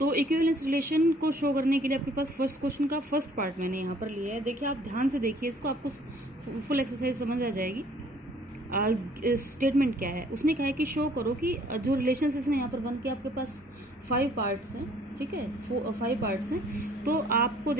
तो equivalence relation को show करने के लिए आपके पास फर्स्ट क्वेश्चन का फर्स्ट पार्ट मैंने यहाँ पर लिया है। देखिए आप ध्यान से देखिए इसको, आपको फुल एक्सरसाइज समझ आ जाएगी। स्टेटमेंट क्या है, उसने कहा है कि शो करो कि जो रिलेशंस इसने यहाँ पर बन के आपके पास 5 पार्ट्स हैं, ठीक है, 5 पार्ट्स हैं। तो आपको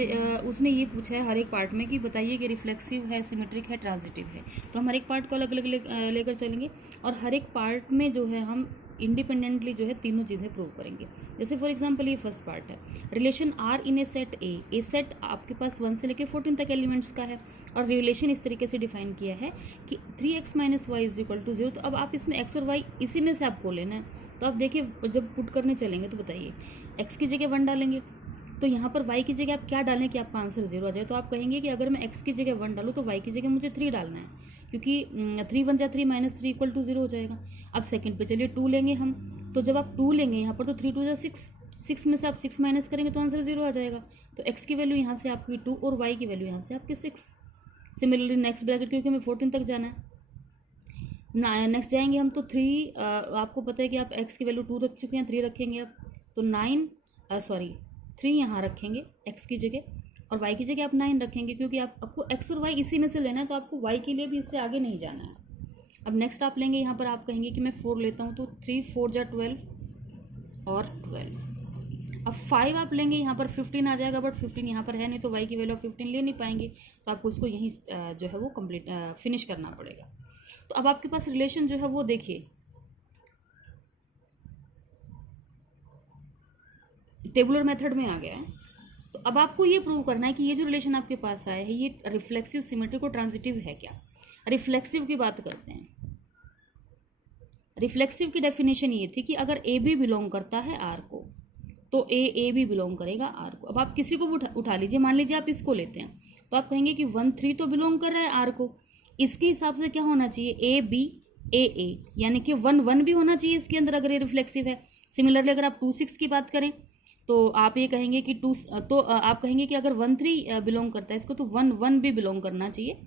उसने ये पूछा है हर एक पार्ट में कि बताइए कि रिफ्लेक्सिव है, सिमेट्रिक है, ट्रांजिटिव है। तो हम हर एक पार्ट को अलग अलग लेकर चलेंगे और हर एक पार्ट में जो है हम इंडिपेंडेंटली जो है तीनों चीज़ें प्रूव करेंगे। जैसे फॉर एग्जांपल ये फर्स्ट पार्ट है, relation are in a set A set आपके पास 1 से लेकर 14 तक एलिमेंट्स का है और रिलेशन इस तरीके से डिफाइन किया है कि 3x - y = 0। तो अब आप इसमें x और y इसी में से आपको लेना है। तो आप देखिए जब पुट करने चलेंगे तो बताइए x की जगह 1 डालेंगे तो यहाँ पर y की जगह आप क्या डालें कि आपका आंसर 0 आ जाए। तो आप कहेंगे कि अगर मैं x की जगह 1 डालूँ तो y की जगह मुझे 3 डालना है, क्योंकि 3 1 जा 3 - 3 = 0 हो जाएगा। अब सेकंड पे चलिए 2 लेंगे हम, तो जब आप 2 लेंगे यहाँ पर तो 3 2 जा 6, 6 में से आप 6 माइनस करेंगे तो आंसर 0 आ जाएगा। तो x की वैल्यू यहाँ से आपकी 2 और y की वैल्यू यहाँ से आपकी 6। सिमिलरली नेक्स्ट ब्रैकेट, क्योंकि हमें 14 तक जाना है, नेक्स्ट जाएंगे हम तो 3, आपको पता है कि आप x की वैल्यू 2 रख चुके हैं, 3 रखेंगे अब तो 3 यहाँ रखेंगे x की जगह और y की जगह आप 9 रखेंगे, क्योंकि आपको x और y इसी में से लेना है तो आपको y के लिए भी इससे आगे नहीं जाना है। अब नेक्स्ट आप लेंगे यहाँ पर, आप कहेंगे कि मैं 4 लेता हूँ तो 3 4 जा 12 और 12। अब 5 आप लेंगे यहाँ पर 15 आ जाएगा, बट 15 यहाँ पर है नहीं तो y की वैल्यू 15 ले नहीं पाएंगे, तो आपको इसको यहीं जो है वो कंप्लीट फिनिश करना पड़ेगा। तो अब आपके पास रिलेशन जो है वो देखिए टेबुलर मेथड में आ गया है। तो अब आपको ये प्रूव करना है कि ये जो रिलेशन आपके पास आया है ये रिफ्लेक्सिव, सिमेट्रिक और ट्रांजिटिव है क्या। रिफ्लेक्सिव की बात करते हैं। रिफ्लेक्सिव की डेफिनेशन ये थी कि अगर ए बी बिलोंग करता है आर को तो ए भी बिलोंग करेगा आर को। अब आप किसी को भी उठा लीजिए, मान लीजिए आप इसको लेते हैं तो आप कहेंगे कि 1 3 तो बिलोंग कर रहा है आर को, इसके हिसाब से क्या होना चाहिए ए बी ए, यानी कि 1 1 भी होना चाहिए इसके अंदर अगर ये रिफ्लेक्सिव है। सिमिलरली अगर आप 2 6 की बात करें तो आप ये कहेंगे कि आप कहेंगे कि अगर 1 3 बिलोंग करता है इसको तो 1 1 भी बिलोंग करना चाहिए,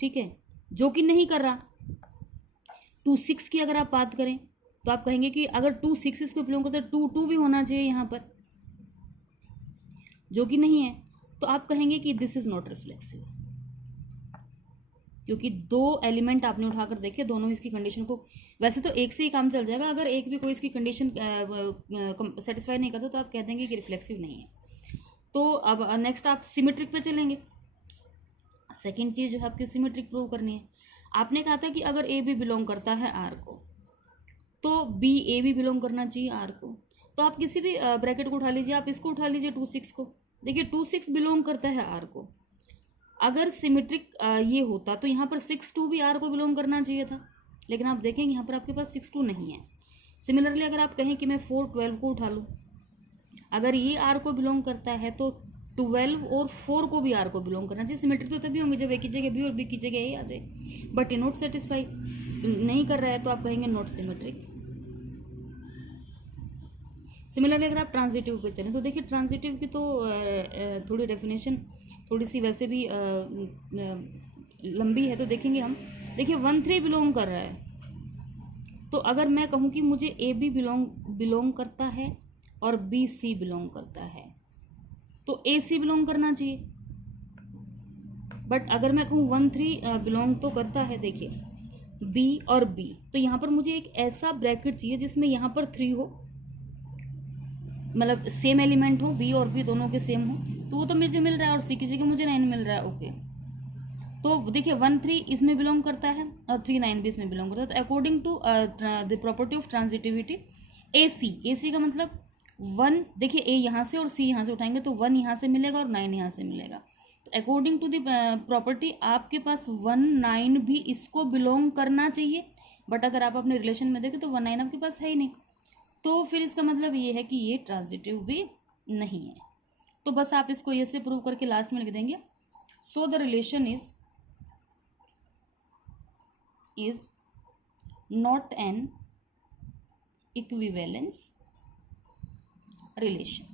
ठीक है, जो कि नहीं कर रहा। 2 6 की अगर आप बात करें तो आप कहेंगे कि अगर 2 6 इसको बिलोंग करता है 2 2 भी होना चाहिए यहाँ पर, जो कि नहीं है। तो आप कहेंगे कि दिस इज नॉट रिफ्लेक्सिव, क्योंकि 2 एलिमेंट आपने उठाकर देखे, दोनों इसकी कंडीशन को, वैसे तो एक से ही काम चल जाएगा, अगर एक भी कोई इसकी कंडीशन सेटिस्फाई नहीं करता तो आप कह देंगे कि रिफ्लेक्सिव नहीं है। तो अब नेक्स्ट आप सिमेट्रिक पे चलेंगे। सेकेंड चीज जो है आपकी सिमेट्रिक प्रूव करनी है। आपने कहा था कि अगर ए भी बिलोंग करता है आर को तो बी ए भी बिलोंग करना चाहिए आर को। तो आप किसी भी ब्रैकेट को उठा लीजिए, आप इसको उठा लीजिए 2 6 को, देखिए 2 6 बिलोंग करता है आर को। अगर सिमेट्रिक ये होता तो यहाँ पर 6 2 भी आर को बिलोंग करना चाहिए था, लेकिन आप देखेंगे यहाँ पर आपके पास 6 2 नहीं है। सिमिलरली अगर आप कहें कि मैं 4 12 को उठा लूँ, अगर ये आर को बिलोंग करता है तो 12 और 4 को भी आर को बिलोंग करना चाहिए। सिमेट्रिक तो तभी होंगे जब ए की जगह बी और बी की जगह ए आ जाए, बट ये नॉट सेटिस्फाई नहीं कर रहा है तो आप कहेंगे नॉट सिमेट्रिक। सिमिलरली अगर आप ट्रांजिटिव पे चलें तो देखिए ट्रांजिटिव की तो थोड़ी डेफिनेशन थोड़ी सी वैसे भी लंबी है, तो देखेंगे हम। देखिए 1 3 बिलोंग कर रहा है, तो अगर मैं कहूँ कि मुझे ए बी बिलोंग करता है और बी सी बिलोंग करता है तो ए सी बिलोंग करना चाहिए। बट अगर मैं कहूँ 1 3 बिलोंग तो करता है, देखिए बी और बी, तो यहाँ पर मुझे एक ऐसा ब्रैकेट चाहिए जिसमें यहाँ पर 3 हो, मतलब सेम एलिमेंट हो, बी और बी दोनों के सेम हो, तो वो तो मुझे मिल रहा है और सी की जगह मुझे 9 मिल रहा है। ओके, तो देखिए 1 3 इसमें बिलोंग करता है और 3 9 भी इसमें बिलोंग करता है। तो according to the property of transitivity A C का मतलब 1, देखिए ए यहाँ से और सी यहाँ से उठाएंगे तो 1 यहाँ से मिलेगा और 9 यहाँ से मिलेगा। तो अकॉर्डिंग टू द प्रॉपर्टी आपके पास 1 9 भी इसको बिलोंग करना चाहिए, बट अगर आप अपने रिलेशन में देखें तो 1 9 आपके पास है ही नहीं, तो फिर इसका मतलब ये है कि ये ट्रांजिटिव भी नहीं है। तो बस आप इसको ये से प्रूव करके लास्ट में लिख देंगे, so the relation is not an equivalence relation.